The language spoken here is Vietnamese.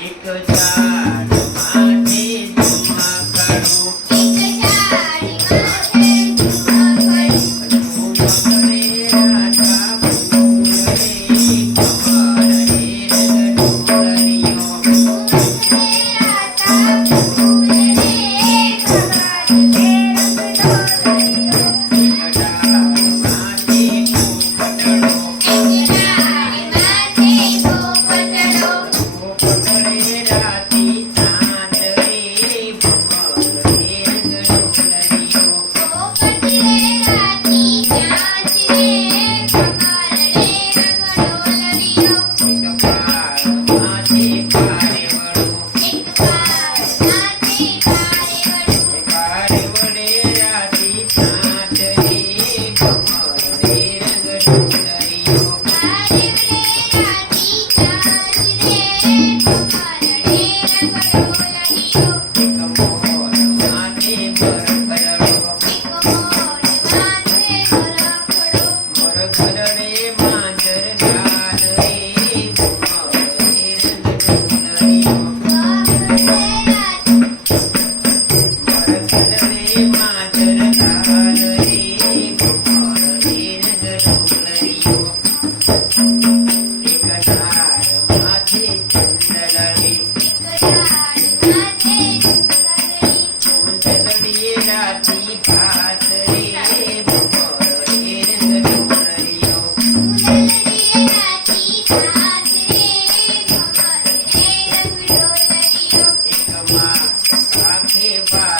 Ikaw dyan. มาสักทีบา